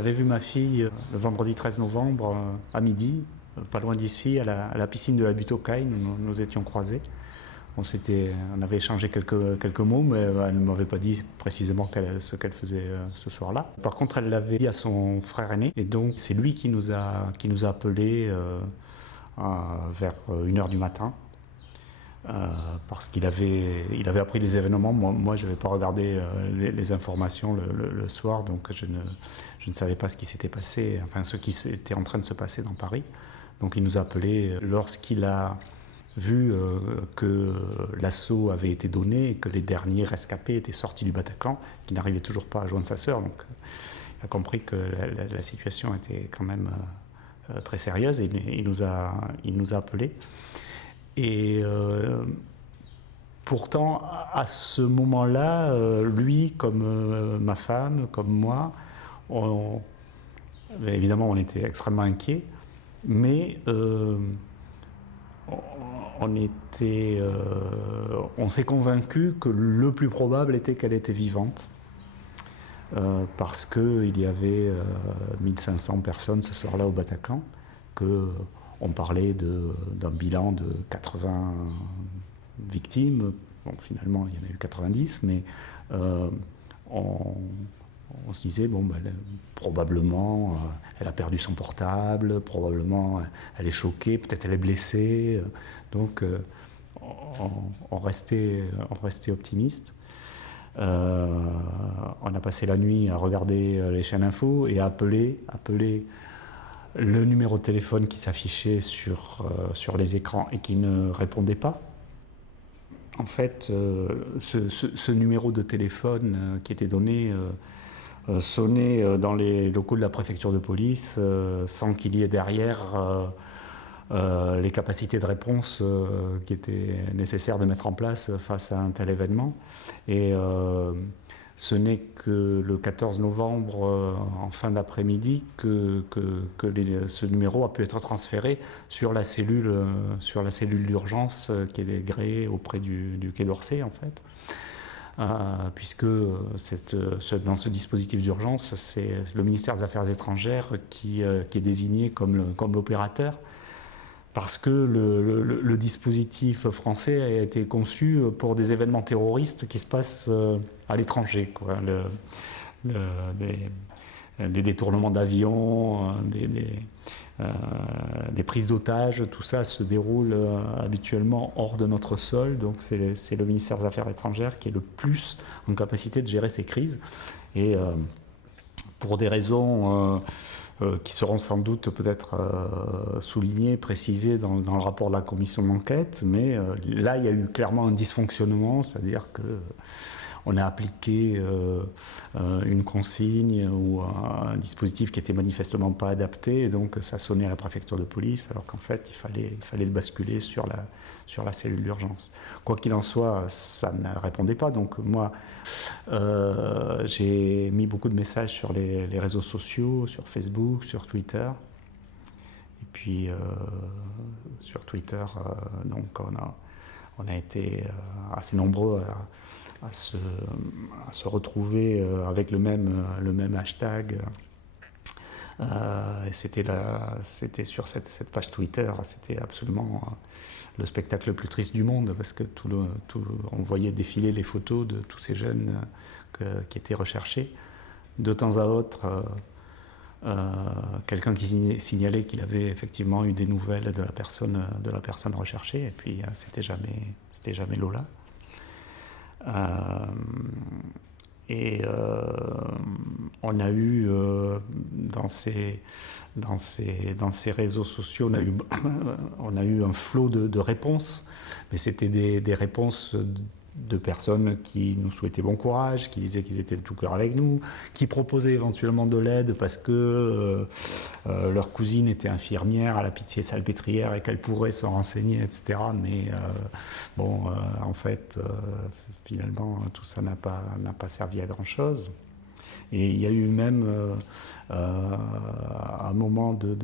J'avais vu ma fille le vendredi 13 novembre à midi, pas loin d'ici, à la piscine de la butte aux Cailles. Nous étions croisés. On avait échangé quelques mots, mais elle ne m'avait pas dit précisément ce qu'elle faisait ce soir-là. Par contre, elle l'avait dit à son frère aîné, et donc c'est lui qui nous a appelés vers 1h du matin. Parce qu'il avait appris les événements. Moi je n'avais pas regardé les informations le soir, donc je ne savais pas ce qui s'était passé, enfin ce qui était en train de se passer dans Paris. Donc il nous a appelés lorsqu'il a vu que l'assaut avait été donné et que les derniers rescapés étaient sortis du Bataclan, qu'il n'arrivait toujours pas à joindre sa sœur. Donc il a compris que la situation était quand même très sérieuse, et il nous a appelés. Et pourtant, à ce moment-là, lui, comme ma femme, comme moi, évidemment, on était extrêmement inquiets, mais on s'est convaincu que le plus probable était qu'elle était vivante, parce qu'il y avait 1500 personnes ce soir-là au Bataclan, on parlait d'un bilan de 80 victimes. Bon, finalement, il y en a eu 90, mais on se disait, probablement, elle a perdu son portable, probablement, elle est choquée, peut-être elle est blessée. Donc, on restait optimiste. On a passé la nuit à regarder les chaînes info et à appeler le numéro de téléphone qui s'affichait sur les écrans et qui ne répondait pas. En fait, ce numéro de téléphone qui était donné sonnait dans les locaux de la préfecture de police sans qu'il y ait derrière les capacités de réponse qui étaient nécessaires de mettre en place face à un tel événement. Et ce n'est que le 14 novembre, en fin d'après-midi, que ce numéro a pu être transféré sur la cellule d'urgence qui est créée auprès du Quai d'Orsay, en fait. Puisque dans ce dispositif d'urgence, c'est le ministère des Affaires étrangères qui est désigné comme l'opérateur, parce que le dispositif français a été conçu pour des événements terroristes qui se passent à l'étranger, quoi. Des détournements d'avions, des prises d'otages, tout ça se déroule habituellement hors de notre sol. Donc c'est le ministère des Affaires étrangères qui est le plus en capacité de gérer ces crises. Et pour des raisons qui seront sans doute peut-être soulignées, précisées dans le rapport de la commission d'enquête, mais là il y a eu clairement un dysfonctionnement, c'est-à-dire qu'on a appliqué une consigne ou un dispositif qui était manifestement pas adapté, et donc ça sonnait à la préfecture de police, alors qu'en fait il fallait le basculer sur la cellule d'urgence. Quoi qu'il en soit, ça ne répondait pas, donc moi j'ai mis beaucoup de messages sur les réseaux sociaux, sur Facebook, sur Twitter. Et puis sur Twitter, donc on a été assez nombreux à se retrouver avec le même hashtag. Et c'était sur cette page Twitter, c'était absolument le spectacle le plus triste du monde, parce que on voyait défiler les photos de tous ces jeunes qui étaient recherchés. De temps à autre, quelqu'un qui signalait qu'il avait effectivement eu des nouvelles de la personne recherchée, et puis c'était jamais Lola. Et on a eu dans ces réseaux sociaux, on a eu un flot de réponses, mais c'était des réponses de personnes qui nous souhaitaient bon courage, qui disaient qu'ils étaient de tout cœur avec nous, qui proposaient éventuellement de l'aide parce que leur cousine était infirmière à la Pitié-Salpêtrière et qu'elle pourrait se renseigner, etc. Mais en fait, finalement, tout ça n'a pas servi à grand-chose. Et il y a eu même un moment de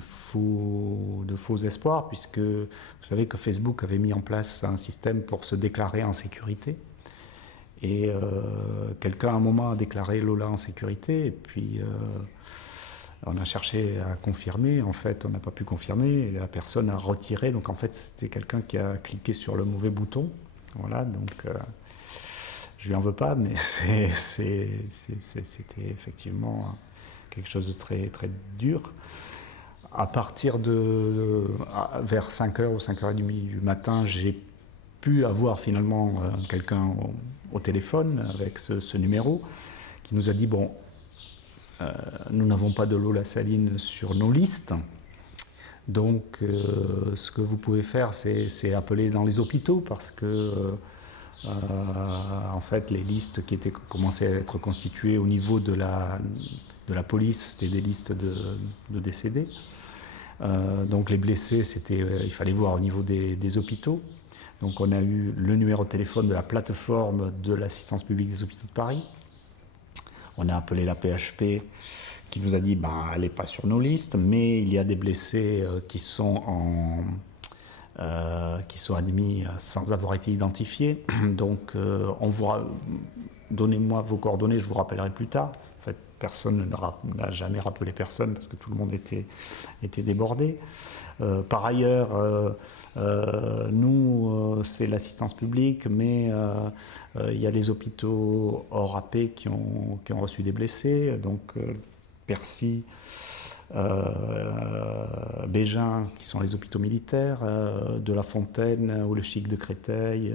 faux espoirs, puisque vous savez que Facebook avait mis en place un système pour se déclarer en sécurité. Et quelqu'un à un moment a déclaré Lola en sécurité, et puis on a cherché à confirmer, en fait on n'a pas pu confirmer, et la personne a retiré, donc en fait c'était quelqu'un qui a cliqué sur le mauvais bouton. Voilà, donc je lui en veux pas, mais c'était effectivement quelque chose de très, très dur. À partir vers 5h ou 5h30 du matin, j'ai pu avoir finalement quelqu'un au téléphone avec ce numéro qui nous a dit bon, nous n'avons pas de Lola Saline sur nos listes, donc ce que vous pouvez faire c'est appeler dans les hôpitaux parce que en fait les listes qui commençaient à être constituées au niveau de la police, c'était des listes de décédés. Donc les blessés, il fallait voir au niveau des hôpitaux. Donc on a eu le numéro de téléphone de la plateforme de l'assistance publique des hôpitaux de Paris. On a appelé la PHP qui nous a dit elle n'est pas sur nos listes, mais il y a des blessés qui sont admis sans avoir été identifiés. Donc donnez-moi vos coordonnées, je vous rappellerai plus tard. En fait, personne n'a jamais rappelé personne parce que tout le monde était débordé. Par ailleurs, nous, c'est l'assistance publique, mais il y a les hôpitaux hors AP qui ont reçu des blessés, donc Percy, Bégin, qui sont les hôpitaux militaires, de La Fontaine ou le Chic de Créteil,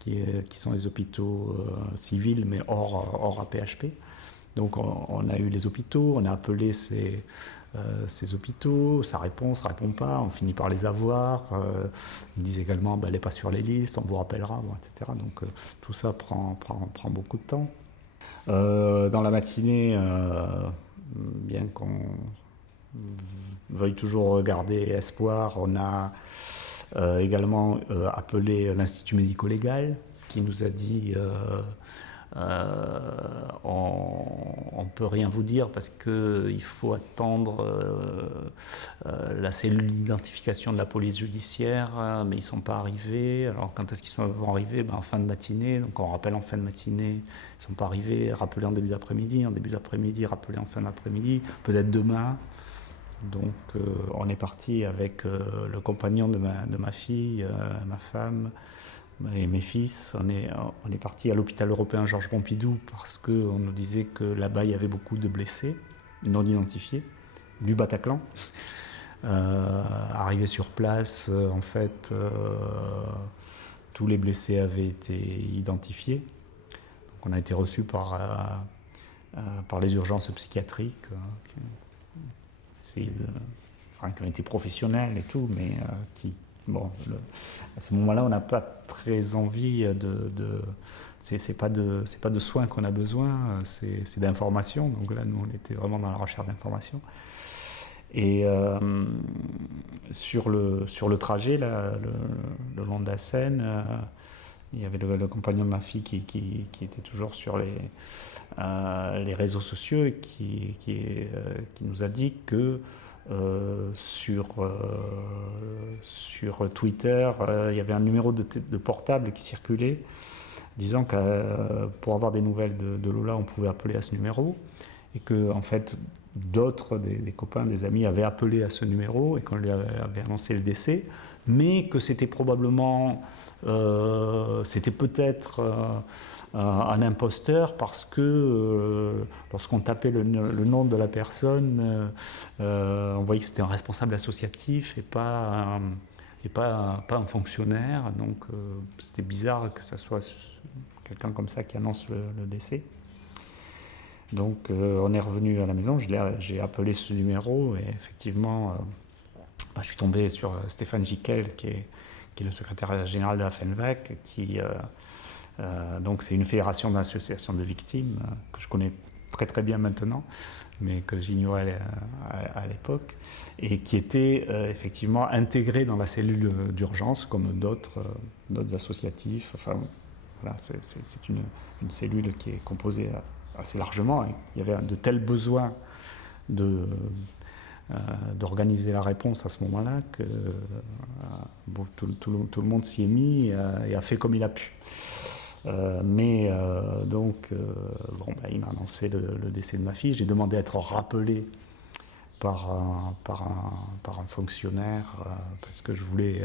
qui sont les hôpitaux civils, mais hors APHP. Donc on a eu les hôpitaux, on a appelé ces hôpitaux, ça répond pas, on finit par les avoir. Ils disent également elle n'est pas sur les listes, on vous rappellera, etc. Donc tout ça prend beaucoup de temps. Dans la matinée, bien qu'on veuille toujours garder espoir, on a également appelé l'Institut médico-légal qui nous a dit on ne peut rien vous dire parce qu'il faut attendre la cellule d'identification de la police judiciaire, mais ils ne sont pas arrivés. Alors quand est-ce qu'ils vont arriver? En fin de matinée, donc on rappelle en fin de matinée, ils ne sont pas arrivés, rappelez en début d'après-midi, rappelez en fin d'après-midi, peut-être demain. Donc on est parti avec le compagnon de ma fille, ma femme, et mes fils, on est parti à l'hôpital européen Georges Pompidou parce qu'on nous disait que là-bas il y avait beaucoup de blessés non identifiés du Bataclan. Arrivé sur place, en fait, tous les blessés avaient été identifiés. Donc on a été reçus par les urgences psychiatriques qui ont été professionnels et tout, mais qui... Bon, à ce moment-là, on n'a pas très envie c'est pas de soins qu'on a besoin, c'est d'informations. Donc là, nous, on était vraiment dans la recherche d'informations. Et sur le trajet, là, le long de la Seine, il y avait le compagnon de ma fille qui était toujours sur les réseaux sociaux et qui nous a dit que sur Twitter, il y avait un numéro de portable qui circulait disant que pour avoir des nouvelles de Lola, on pouvait appeler à ce numéro et que en fait d'autres, des copains, des amis avaient appelé à ce numéro et qu'on lui avait annoncé le décès, mais que c'était probablement, c'était peut-être un imposteur parce que lorsqu'on tapait le nom de la personne, on voyait que c'était un responsable associatif et pas un fonctionnaire. Donc c'était bizarre que ça soit quelqu'un comme ça qui annonce le décès. Donc on est revenu à la maison, j'ai appelé ce numéro et effectivement je suis tombé sur Stéphane Jiquel qui est le secrétaire général de la FENVAC donc c'est une fédération d'associations de victimes que je connais très très bien maintenant, mais que j'ignorais à l'époque, et qui était effectivement intégré dans la cellule d'urgence comme d'autres associatifs. Enfin, voilà, c'est une cellule qui est composée assez largement. Il y avait de tels besoins d'organiser la réponse à ce moment-là que tout le monde s'y est mis et a fait comme il a pu. Il m'a annoncé le décès de ma fille. J'ai demandé à être rappelé par un fonctionnaire parce que je voulais.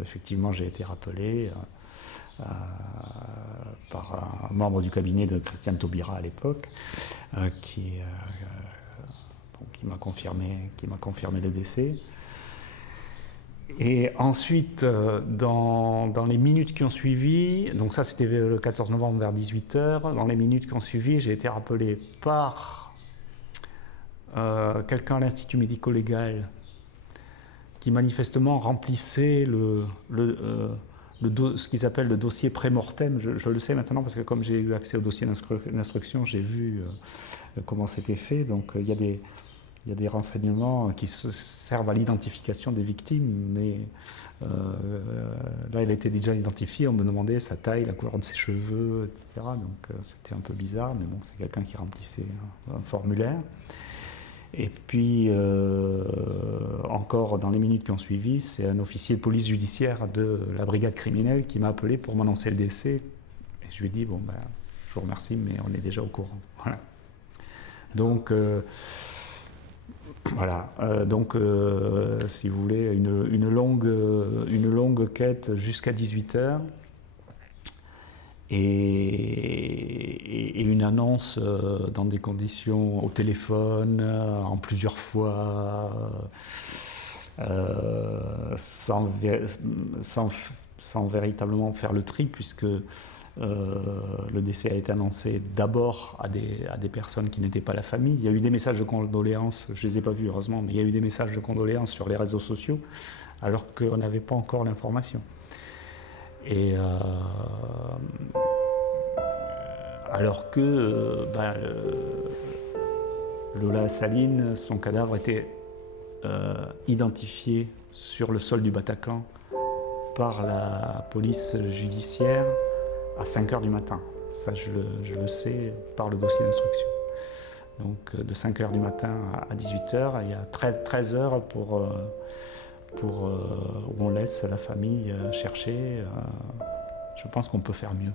Effectivement, j'ai été rappelé par un membre du cabinet de Christiane Taubira à l'époque, qui m'a confirmé le décès. Et ensuite, dans les minutes qui ont suivi, donc ça c'était le 14 novembre vers 18h, dans les minutes qui ont suivi, j'ai été rappelé par quelqu'un à l'Institut médico-légal qui manifestement remplissait ce qu'ils appellent le dossier pré-mortem. Je le sais maintenant parce que comme j'ai eu accès au dossier d'instruction, j'ai vu comment c'était fait. Donc il y a des renseignements qui servent à l'identification des victimes, mais là, elle était déjà identifiée. On me demandait sa taille, la couleur de ses cheveux, etc. Donc c'était un peu bizarre, mais bon, c'est quelqu'un qui remplissait un formulaire. Et puis, encore dans les minutes qui ont suivi, c'est un officier de police judiciaire de la brigade criminelle qui m'a appelé pour m'annoncer le décès. Et je lui ai dit, je vous remercie, mais on est déjà au courant. Voilà. Donc, si vous voulez, une longue quête jusqu'à 18h et une annonce dans des conditions au téléphone, en plusieurs fois, sans véritablement faire le tri, puisque le décès a été annoncé d'abord à des personnes qui n'étaient pas la famille. Il y a eu des messages de condoléances, je ne les ai pas vus heureusement, mais il y a eu des messages de condoléances sur les réseaux sociaux, alors qu'on n'avait pas encore l'information. Et alors que Lola Assaline, son cadavre était identifié sur le sol du Bataclan par la police judiciaire à 5h du matin. Ça, je le sais par le dossier d'instruction. Donc, de 5h du matin à 18h, il y a 13 heures où on laisse la famille chercher. Je pense qu'on peut faire mieux.